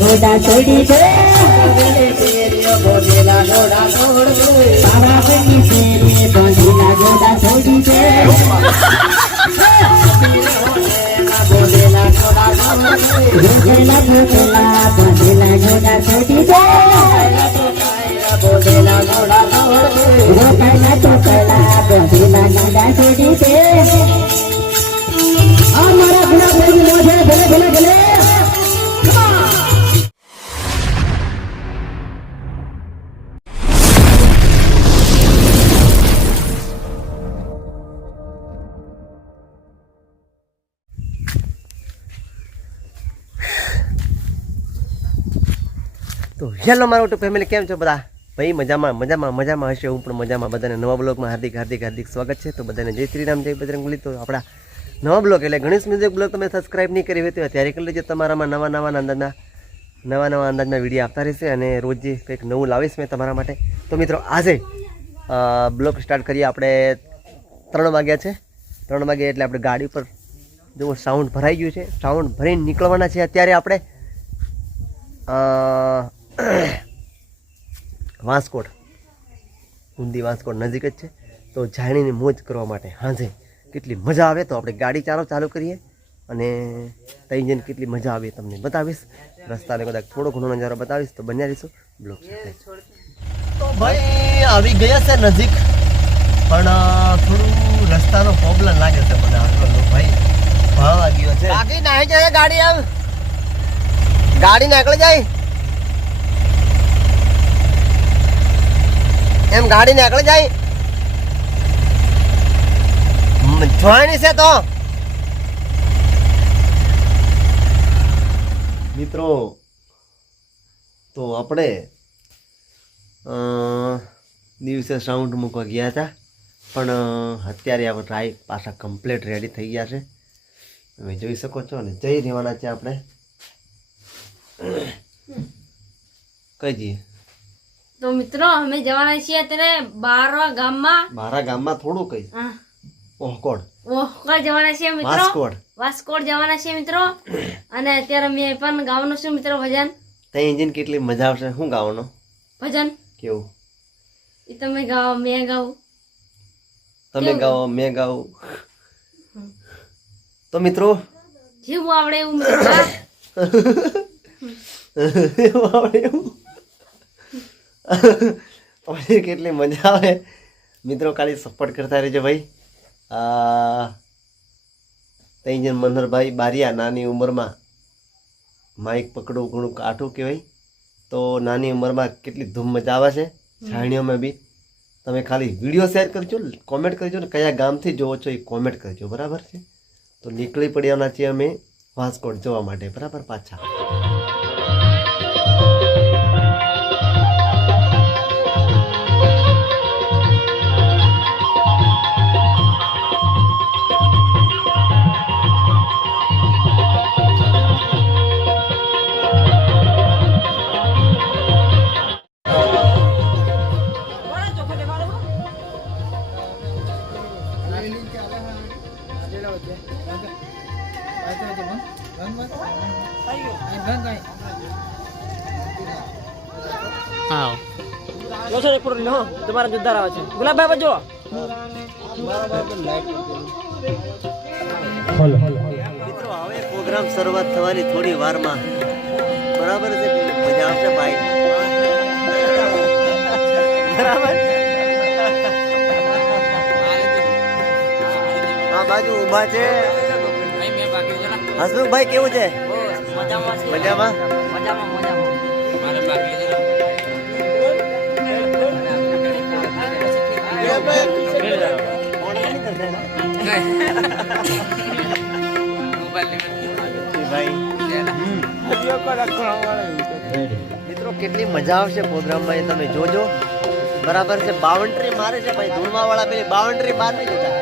ઘોડા છોડી દે બોધેલા ઘોડા છોડ દે તારા બની શેરે બોધેલા ઘોડા છોડી દે બોધેલા ઘોડા છોડી દે બોધેલા ઘોડા છોડી દે બોધેલા ઘોડા છોડ દે રોકાયેલા ચોકલા બોધેલા ઘોડા છોડી દે આ મારા ઘોડા છોડી મોઢે ભલે ભલે ભલે તો હેલો મારું તો ફેમિલી, કેમ છો બધા? ભાઈ મજામાં હશે. હું પણ મજામાં. બધાને નવા બ્લોગમાં હાર્દિક સ્વાગત છે. તો બધાને જય શ્રી રામ, જય બજરંગબલી. તો આપણા નવા બ્લોગ એટલે ગણેશ મ્યુઝિક બ્લોગ તમે સબસ્ક્રાઈબ નહીં કરી હોય તો અત્યારે કરી લેજો. તમારામાં નવા અંદાજમાં વિડીયો આપતા રહેશે અને રોજ જે કંઈક નવું લાવીશ મેં તમારા માટે. તો મિત્રો આજે બ્લોગ સ્ટાર્ટ કરીએ. આપણે 3 વાગ્યા છે. 3 વાગ્યા એટલે આપણે ગાડી પર જો સાઉન્ડ ભરાઈ ગયું છે. સાઉન્ડ ભરીને નીકળવાના છે. અત્યારે આપણે વાંસકોટ, ઊંધી વાંસકોટ નજીક જ છે. તો જાણીને મોજ કરવા માટે હાજે કેટલી મજા આવે. તો આપણે ગાડી ચાલુ કરીએ અને ત્યાં જઈને કેટલી મજા આવે તમને બતાવીશ. રસ્તાને કદાચ થોડો ઘણો નજારો બતાવીશ. તો બન્યા રહીશું બ્લોગ સાથે. તો ભાઈ આવી ગયા છે નજીક, પણ થોડું રસ્તાનો પ્રોબ્લેમ લાગે છે મને. આટલો ભાઈ ભાવ ગયો છે. બાકી નાહી જાય ગાડી, આવ ગાડી નીકળી જાય એમ, ગાડી નીકળી જાય જોવાની છે. તો મિત્રો તો આપણે દિવસે સાઉન્ડ મૂકવા ગયા હતા, પણ અત્યારે આપણે ટ્રાય પાછા કમ્પ્લીટ રેડી થઈ ગયા છે. તમે જોઈ શકો છો ને જઈ રહેવાના છે આપણે. કઈ જઈએ? તો મિત્રો અમે જવાના છીએ અત્યારે બારા ગામમાં થોડું કઈ ઓહકોડ જવાના છીએ મિત્રો. વાસ્કોડ જવાના છીએ મિત્રો. અને અત્યારે મેં પણ ગાવાનું છું મિત્રો ભજન. ત્યાં એન્જિન કેટલી મજા આવશે. શું ગાવાનું ભજન કેવું? એ તમે ગાઓ, મેં ગાઉં. તમે ગાઓ, મેં ગાઉં. તો મિત્રો જેવું આવડે એવું મિત્રો. કેટલી મજા આવે મિત્રો. ખાલી સપોર્ટ કરતા રહેજો ભાઈ. તૈજન મનહરભાઈ બારિયા નાની ઉંમરમાં માઇક પકડવું ઘણું કાઠું કહેવાય. તો નાની ઉંમરમાં કેટલી ધૂમ મજા આવે છે છાણીઓમાં બી. તમે ખાલી વિડીયો શેર કરજો, કોમેન્ટ કરજો ને કયા ગામથી જોવો છો એ કોમેન્ટ કરજો, બરાબર છે? તો નીકળી પડ્યાના છીએ અમે વાંસકોટ જોવા માટે, બરાબર? પાછા તમારા જોરદાર આવે છે. ગુલાબભાઈ જો મિત્રો હવે પ્રોગ્રામ શરૂઆત થવાની થોડી વારમાં, બરાબર છે? મજા આવશે ભાઈ, બરાબર? આ બાજુ ઊભા છે હસમુખભાઈ. કેવું છે? મજામાં. મિત્રો કેટલી મજા આવશે પ્રોગ્રામમાં એ તમે જોજો, બરાબર છે? બાઉન્ડ્રી મારે છે ભાઈ, ધૂળમાં વાળા પેલી બાઉન્ડ્રી બહાર નહીં જતા.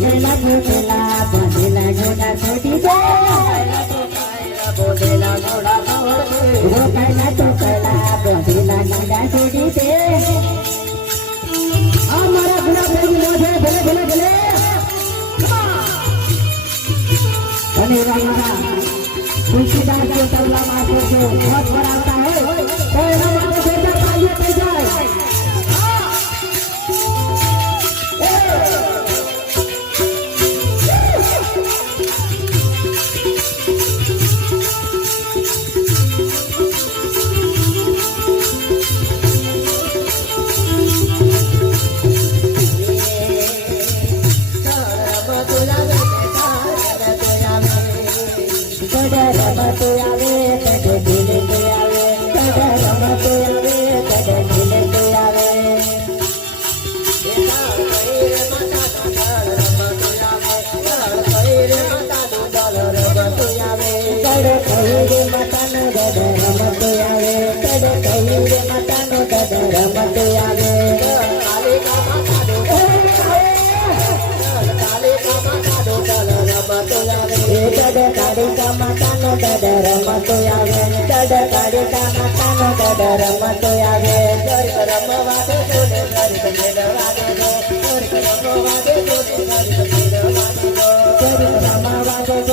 રોકેલા રોકેલા બાંધેલા ઘોડા છોડી દે રોકાયેલા ટોકલા બાંધેલા ઘોડા છોડી દે આ મારા ગુના ફેરી મોઢે ભલે ભલે ભલે અને રામા તુલસીદાસ જો તબલા માથે જો મોત ભરાવતા હોય તો એના માટે બેટા કાર્ય થઈ જાય રમતો આવે કડે દિલ તો આવે કડે રમતો આવે કડે દિલ તો આવે કડે કહીરે માતાનો દડ રમતો આવે કડે કહીરે માતાનો દડ રમતો આવે દડ કાળિકા માતાનો દડ રમતો આવે દડ કાળિકા માતાનો દડ રમતો આવે ગર્ક રમવા દે જોડે ગર્ક મેળવા દે ગર્ક રમવા દે જોડે ગર્ક મેળવા દે ગર્ક રમવા દે